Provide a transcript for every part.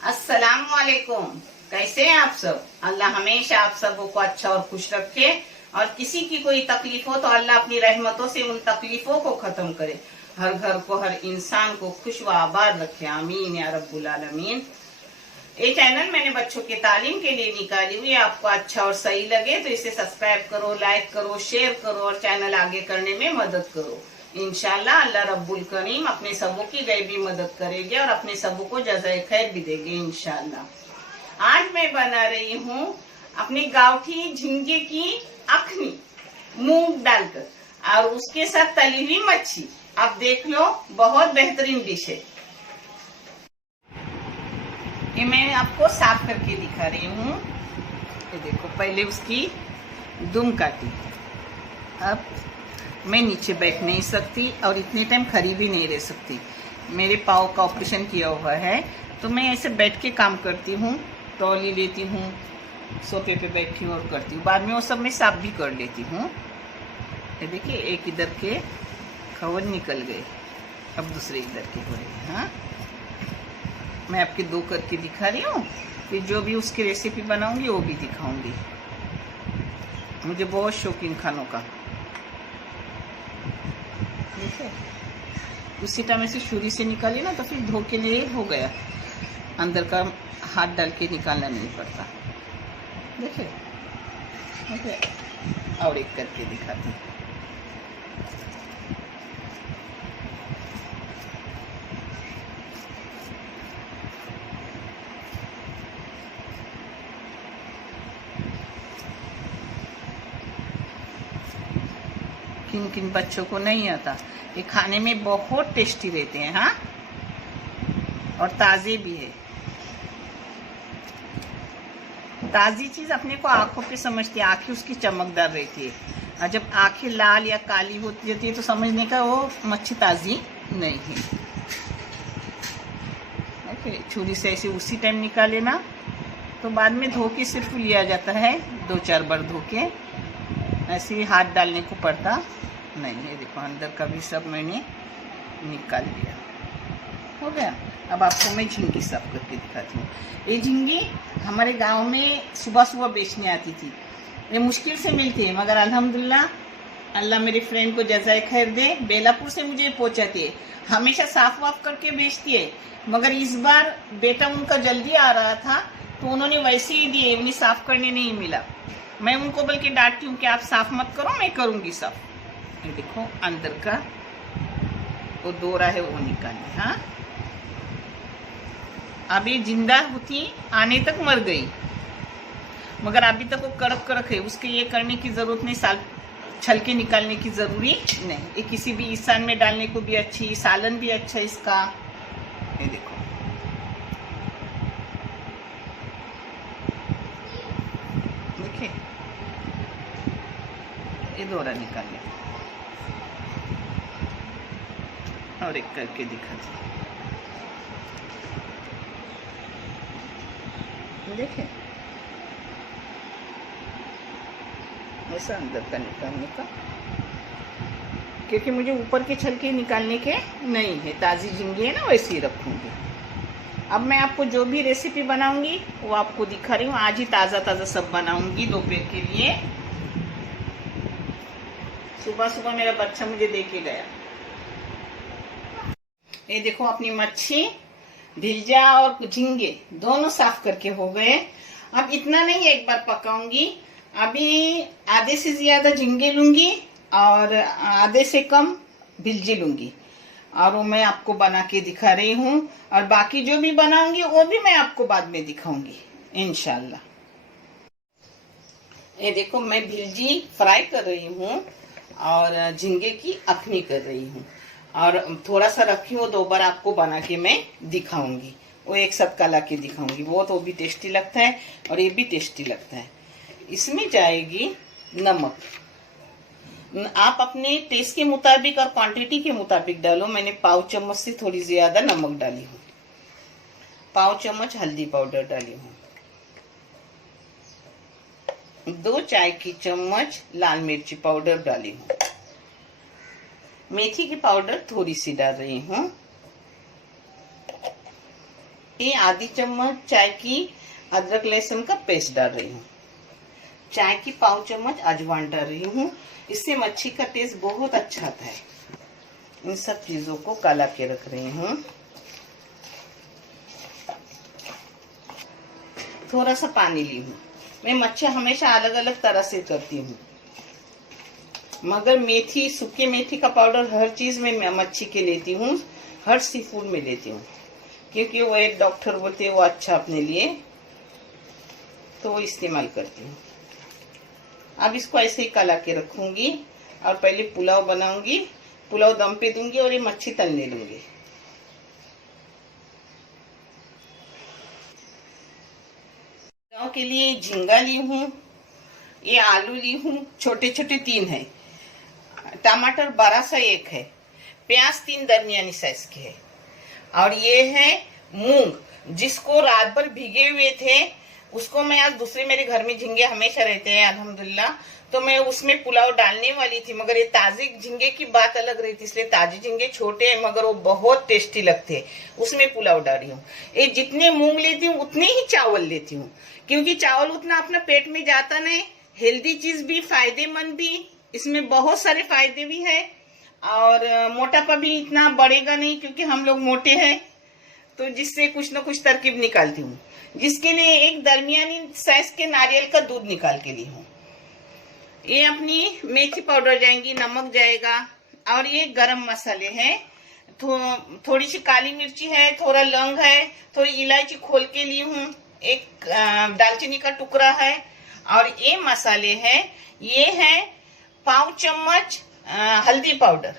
अस्सलाम वालेकुम। कैसे हैं आप सब? अल्लाह हमेशा आप सबको को अच्छा और खुश रखे, और किसी की कोई तकलीफ हो तो अल्लाह अपनी रहमतों से उन तकलीफों को खत्म करे, हर घर को, हर इंसान को खुश व आबाद रखे। आमीन या रब्बुल आलमीन। ये चैनल मैंने बच्चों के तालीम के लिए निकाली हुई है। आपको अच्छा और सही लगे तो इसे सब्सक्राइब करो, लाइक करो, शेयर करो और चैनल आगे करने में मदद करो। इंशाल्लाह अल्लाह रब्बुल करीम अपने सबों की गैबी मदद करेंगे और अपने सबों को जज़ाए खैर भी देंगे इंशाल्लाह। आज मैं बना रही हूँ अपनी गावठी झींगे की अखनी, मूंग डालकर, और उसके साथ तली हुई मच्छी। आप देख लो, बहुत बेहतरीन डिश है। ये मैं आपको साफ करके दिखा रही हूँ। ये देखो, पहले उसकी दुम काटी। अब मैं नीचे बैठ नहीं सकती और इतने टाइम खड़ी भी नहीं रह सकती। मेरे पाँव का ऑपरेशन किया हुआ है, तो मैं ऐसे बैठ के काम करती हूँ। ट्रॉली लेती हूँ, सोफे पे बैठी हूँ और करती हूँ। बाद में वो सब मैं साफ भी कर लेती हूँ। ये देखिए, एक इधर के खबर निकल गए, अब दूसरे इधर के हो रहे। हाँ, मैं आपके दो करके दिखा रही हूँ, फिर जो भी उसकी रेसिपी बनाऊंगी वो भी दिखाऊंगी। मुझे बहुत शौकीन खानों का। ठीक है, उसी टाइम से छुरी से निकाली ना तो फिर धो के लिए हो गया, अंदर का हाथ डाल के निकालना नहीं पड़ता। देखिए, देखिए, और एक करके दिखाती हूँ। किन किन बच्चों को नहीं आता, ये खाने में बहुत टेस्टी रहते हैं। हाँ, और ताज़े भी है। ताज़ी चीज़ अपने को आंखों पे समझती है, आंखें उसकी चमकदार रहती है, और जब आंखें लाल या काली होती जाती है तो समझने का वो मच्छी ताज़ी नहीं है। ओके, छुरी से ऐसे उसी टाइम निकाले ना तो बाद में धो के सिर्फ लिया जाता है, 2-4 बार धो के, ऐसे ही हाथ डालने को पड़ता नहीं है। देखो, अंदर का भी सब मैंने निकाल लिया, हो गया। अब आपको मैं झींगी साफ करके दिखाती हूँ। ये झींगी हमारे गांव में सुबह सुबह बेचने आती थी। ये मुश्किल से मिलती है, मगर अल्हम्दुलिल्लाह अल्लाह मेरे फ्रेंड को जज़ाए खैर दे, बेलापुर से मुझे पहुँचाती है। हमेशा साफ वाफ करके बेचती है, मगर इस बार बेटा उनका जल्दी आ रहा था तो उन्होंने वैसे ही दिए, उन्हें साफ करने नहीं मिला। मैं उनको बल्कि डांटती हूँ कि आप साफ मत करो, मैं करूँगी साफ। ये देखो, अंदर का वो डोरा है वो निकालना। हाँ, अब ये जिंदा होती आने तक मर गई, मगर अभी तक वो कड़क कड़क है, उसके ये करने की जरूरत नहीं, छल के निकालने की जरूरी नहीं। ये किसी भी ईसान में डालने को भी अच्छी, सालन भी अच्छा इसका। ये देखो, देखिए, ये डोरा निकालने और एक करके दिखाती हूँ। देखिए, ऐसा अंदर का निकालने का, क्योंकि मुझे ऊपर के छलके निकालने के नहीं है। ताज़ी झींगी है ना, वैसे ही रखूँगी। अब मैं आपको जो भी रेसिपी बनाऊंगी वो आपको दिखा रही हूँ। आज ही ताज़ा ताज़ा सब बनाऊंगी दोपहर के लिए। सुबह सुबह मेरा बच्चा मुझे दे के गया। ये देखो, अपनी मच्छी, ढिलजा और झींगे दोनों साफ करके हो गए। अब इतना नहीं एक बार पकाऊंगी, अभी आधे से ज्यादा झींगे लूंगी और आधे से कम भिलजी लूंगी, और वो मैं आपको बना के दिखा रही हूँ। और बाकी जो भी बनाऊंगी वो भी मैं आपको बाद में दिखाऊंगी इंशाल्लाह। ये देखो, मैं भिलजी फ्राई कर रही हूँ और झींगे की अखनी कर रही हूँ, और थोड़ा सा रखी हूँ, 2 बार आपको बना के मैं दिखाऊंगी। वो एक साथ कला के दिखाऊंगी, वो भी टेस्टी लगता है और ये भी टेस्टी लगता है। इसमें जाएगी नमक, आप अपने टेस्ट के मुताबिक और क्वांटिटी के मुताबिक डालो। मैंने पाव चम्मच से थोड़ी ज्यादा नमक डाली हूँ, पाव चम्मच हल्दी पाउडर डाली हूँ, 2 चाय की चम्मच लाल मिर्ची पाउडर डाली हूँ, मेथी की पाउडर थोड़ी सी डाल रही हूँ, ये आधी चम्मच चाय की अदरक लहसुन का पेस्ट डाल रही हूँ। चाय की पाव चम्मच अजवाइन डाल रही हूँ। इससे मच्छी का टेस्ट बहुत अच्छा आता है। इन सब चीजों को काला के रख रही हूँ। थोड़ा सा पानी ली हूँ। मैं मच्छी हमेशा अलग अलग तरह से करती हूँ, मगर मेथी, सूखे मेथी का पाउडर हर चीज में मच्छी के लेती हूँ, हर सी फूड में लेती हूँ, क्योंकि वो एक डॉक्टर बोलते हैं वो अच्छा अपने लिए, तो वो इस्तेमाल करती हूँ। अब इसको ऐसे ही काला के रखूंगी और पहले पुलाव बनाऊंगी। पुलाव दम पे दूंगी और ये मच्छी तलने लूंगी। पुलाव के लिए झींगा ली हूँ, ये आलू ली हूँ, छोटे छोटे 3 है, टमाटर 12 सा 1 है, प्याज 3 दरमियानी साइज के है, और ये है मूंग जिसको रात भर भिगे हुए थे। उसको मैं आज दूसरे, मेरे घर में झींगे हमेशा रहते हैं अल्हम्दुलिल्लाह, तो मैं उसमें पुलाव डालने वाली थी, मगर ये ताजे झींगे की बात अलग रही थी, इसलिए ताजे झींगे छोटे हैं मगर वो बहुत टेस्टी लगते हैं, उसमें पुलाव डाली हूँ। ये जितने मूंग लेती हूँ उतने ही चावल लेती हूँ, क्योंकि चावल उतना अपना पेट में जाता नहीं, हेल्दी चीज भी, फायदेमंद भी, इसमें बहुत सारे फायदे भी है, और मोटापा भी इतना बढ़ेगा नहीं क्योंकि हम लोग मोटे हैं, तो जिससे कुछ ना कुछ तरकीब निकालती हूँ। जिसके लिए एक दरमियानी साइज के नारियल का दूध निकाल के ली हूँ। ये अपनी मेथी पाउडर जाएंगी, नमक जाएगा, और ये गरम मसाले हैं, थोड़ी सी काली मिर्ची है, थोड़ा लौंग है, थोड़ी इलायची खोल के ली हूँ, एक दालचीनी का टुकड़ा है, और ये मसाले हैं। ये है पाव चम्मच हल्दी पाउडर,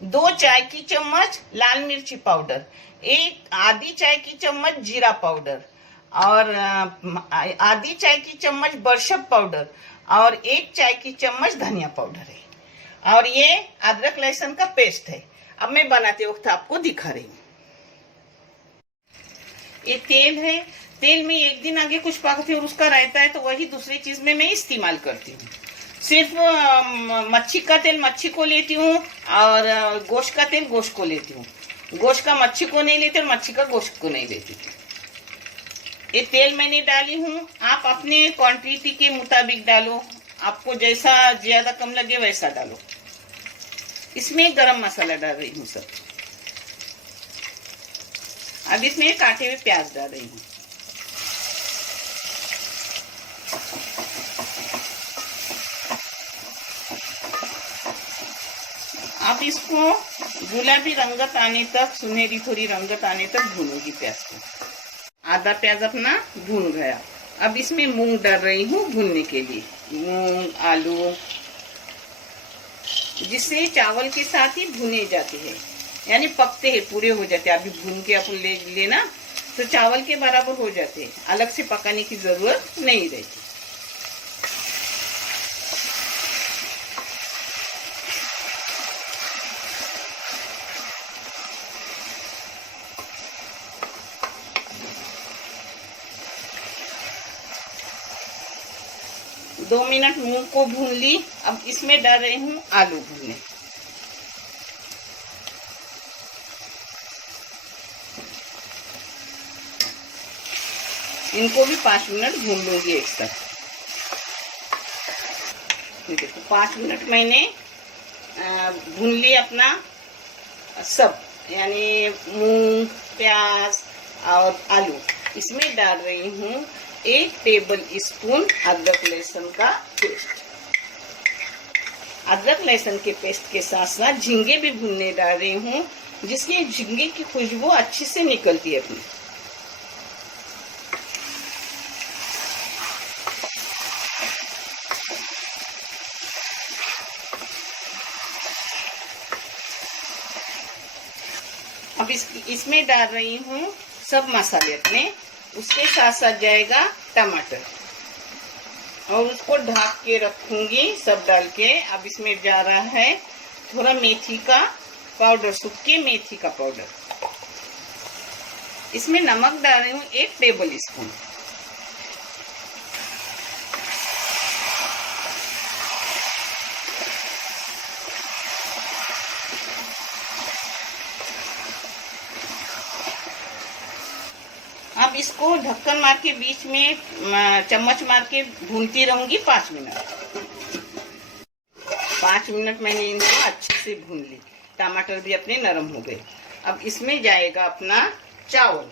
2 चाय की चम्मच लाल मिर्ची पाउडर, 1 आधी चाय की चम्मच जीरा पाउडर, और आधी चाय की चम्मच बरशब पाउडर, और 1 चाय की चम्मच धनिया पाउडर है, और ये अदरक लहसुन का पेस्ट है। अब मैं बनाते वक्त आपको दिखा रही हूँ। ये तेल है, तेल में एक दिन आगे कुछ पकाती और उसका रहता है, तो वही दूसरी चीज में मैं इस्तेमाल करती हूँ। सिर्फ मच्छी का तेल मच्छी को लेती हूँ, और गोश्त का तेल गोश्त को लेती हूँ। गोश्त का मच्छी को नहीं लेती और मच्छी का गोश्त को नहीं लेती। ये तेल मैंने डाली हूँ, आप अपने क्वांटिटी के मुताबिक डालो, आपको जैसा ज्यादा कम लगे वैसा डालो। इसमें गरम मसाला डाल रही हूँ सब। अब इसमें काटे हुए प्याज डाल रही हूँ। आप इसको गुलाबी रंगत आने तक, सुनहरी थोड़ी रंगत आने तक भूनोगी प्याज को। आधा प्याज अपना भून गया। अब इसमें मूंग डाल रही हूँ भूनने के लिए, मूंग, आलू, जिससे चावल के साथ ही भुने जाते हैं, यानी पकते हैं, पूरे हो जाते हैं। अभी भून के अपन ले लेना तो चावल के बराबर हो जाते हैं, अलग से पकाने की जरूरत नहीं रहती। दो मिनट मूंग को भून ली। अब इसमें डाल रही हूँ आलू भूनने। इनको भी 5 मिनट भून लूंगी एक साथ। देखो 5 मिनट मैंने भून ली अपना सब, यानी मूंग, प्याज और आलू। इसमें डाल रही हूँ 1 टेबल स्पून अदरक लहसुन का पेस्ट। अदरक लहसुन के पेस्ट के साथ साथ झींगे भी भूनने डाल रही हूँ, जिसकी झींगे की खुशबू अच्छी से निकलती है अपनी। अब इसमें डाल रही हूँ सब मसाले अपने, उसके साथ साथ जाएगा टमाटर, और उसको ढक के रखूंगी सब डाल के। अब इसमें जा रहा है थोड़ा मेथी का पाउडर, सूखे मेथी का पाउडर। इसमें नमक डाल रही हूँ 1 टेबल स्पून। अब इसको ढक्कन मार के बीच में चम्मच मार के भूनती रहूंगी 5 मिनट। 5 मिनट मैंने इनको अच्छे से भून ली, टमाटर भी अपने नरम हो गए। अब इसमें जाएगा अपना चावल,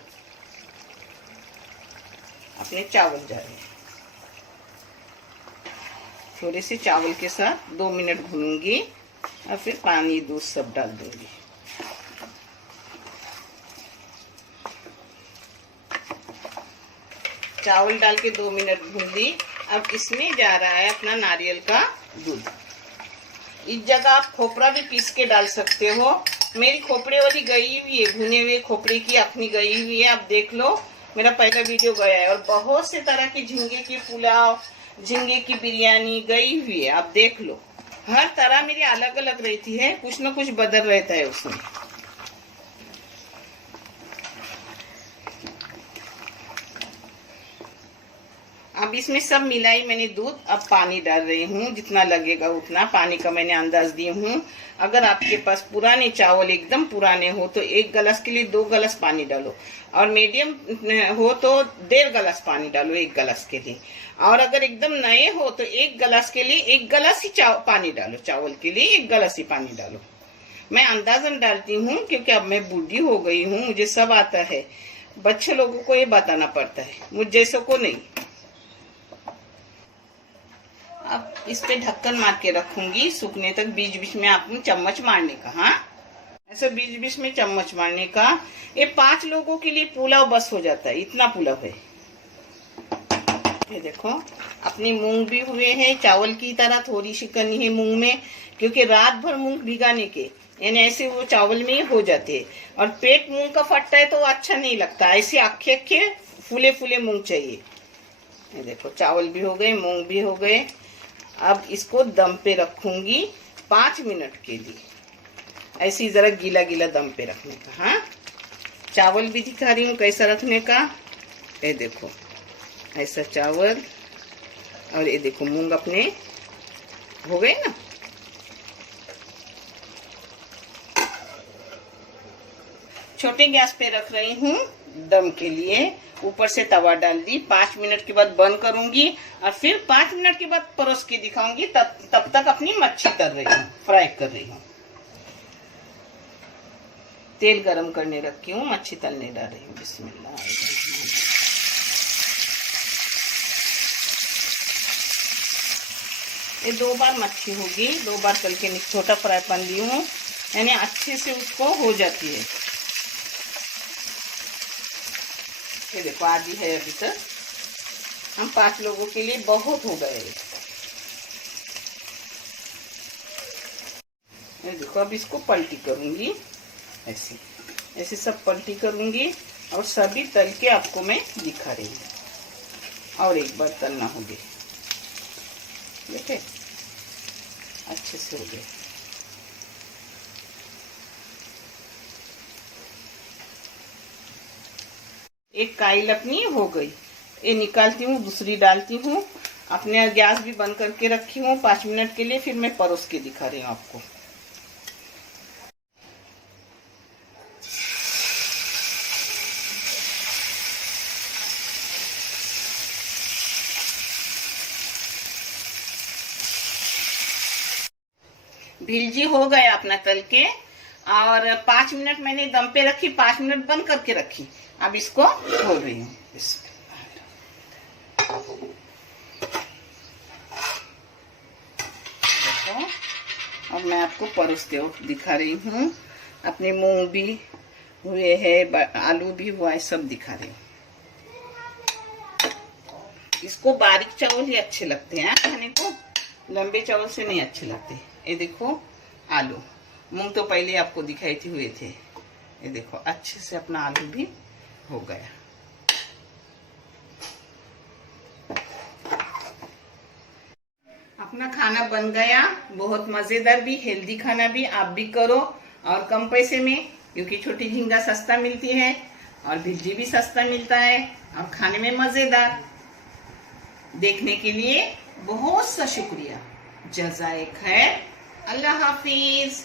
अपने चावल जाएंगे। थोड़े से चावल के साथ 2 मिनट भूनूंगी और फिर पानी दूध सब डाल दूंगी। चावल डाल के 2 मिनट भून ली। अब इसमें जा रहा है अपना नारियल का दूध। इस जगह आप खोपरा भी पीस के डाल सकते हो। मेरी खोपड़े वाली गई हुई है, भुने हुए खोपड़े की अखनी गई हुई है। आप देख लो, मेरा पहला वीडियो गया है। और बहुत से तरह के झींगे के पुलाव, झींगे की बिरयानी गई हुई है, आप देख लो। हर तरह मेरी अलग अलग रहती है, कुछ न कुछ बदल रहता है उसमें। अब इसमें सब मिलाई मैंने दूध। अब पानी डाल रही हूँ, जितना लगेगा उतना पानी का मैंने अंदाज दी हूँ। अगर आपके पास पुराने चावल एकदम पुराने हो तो 1 गिलास के लिए 2 गिलास पानी डालो, और मीडियम हो तो 1.5 गिलास पानी डालो 1 गिलास के लिए। और अगर एकदम नए हो तो 1 गिलास के लिए 1 गिलास ही पानी डालो, चावल के लिए 1 गिलास ही पानी डालो। मैं अंदाजन डालती हूँ क्योंकि अब मैं बूढ़ी हो गई हूँ, मुझे सब आता है। बच्चे लोगों को ये बताना पड़ता है, मुझ जैसों को नहीं। अब इस पे ढक्कन मार के रखूंगी सूखने तक। बीच बीच में आपको चम्मच मारने का, हाँ ऐसे बीच बीच में चम्मच मारने का। ये 5 लोगों के लिए पुलाव बस हो जाता है, इतना पुलाव है। ये देखो अपनी मूंग भी हुए हैं, चावल की तरह थोड़ी सी करनी है मूंग में, क्योंकि रात भर मूंग भिगाने के यानी ऐसे वो चावल में ही हो जाते हैं। और पेट मूंग का फटता है तो अच्छा नहीं लगता, ऐसे अखे अखे फूले फूले मूंग चाहिए। ये देखो चावल भी हो गए, मूंग भी हो गए। अब इसको दम पे रखूंगी 5 मिनट के लिए, ऐसी जरा गीला गीला दम पे रखने का। हाँ, चावल भी दिखा रही हूँ कैसा रखने का। ये देखो ऐसा चावल, और ये देखो मूंग अपने हो गए ना। छोटे गैस पे रख रही हूँ दम के लिए। ऊपर से तवा डाल दी। 5 मिनट के बाद बंद करूंगी और फिर 5 मिनट के बाद परोस के दिखाऊंगी। तब तक अपनी मच्छी कर रही हूँ, फ्राई कर रही हूँ। तेल गरम करने रखी हूँ, मच्छी तलने डाल रही हूँ। बिस्मिल्लाह। ये 2 बार मच्छी होगी, 2 बार तल के छोटा फ्राई पैन ली हूँ, यानी अच्छे से उसको हो जाती है। ये देखो आधी है अभी तक। हम 5 लोगों के लिए बहुत हो गए। ये देखो अब इसको पलटी करूंगी, ऐसे ऐसे सब पलटी करूंगी और सभी तल के आपको मैं दिखा रही हूँ। और एक बार तलना होगी। देखे अच्छे से हो गए। एक काइल अपनी हो गई, ये निकालती हूँ, दूसरी डालती हूँ। अपने गैस भी बंद करके रखी हूँ 5 मिनट के लिए। फिर मैं परोस के दिखा रही हूँ आपको। भिलजी हो गया अपना तल के, और 5 मिनट मैंने दम पे रखी, 5 मिनट बंद करके रखी। अब इसको खोल रही हूँ। देखो अब मैं आपको परोसते हुए दिखा रही हूँ। अपने मूंग भी हुए हैं, आलू भी हुआ है, सब दिखा रही हूँ। इसको बारीक चावल ही अच्छे लगते हैं खाने को, लंबे चावल से नहीं अच्छे लगते। ये देखो आलू, मूंग तो पहले आपको दिखाई थी हुए थे। ये देखो अच्छे से अपना आलू भी हो गया। अपना खाना बन गया, बहुत मजेदार भी, हेल्दी खाना भी। आप भी करो और कम पैसे में, क्योंकि छोटी झींगा सस्ता मिलती है और भिज्जी भी सस्ता मिलता है और खाने में मजेदार। देखने के लिए बहुत सा शुक्रिया। जज़ाए खैर। अल्लाह हाफिज।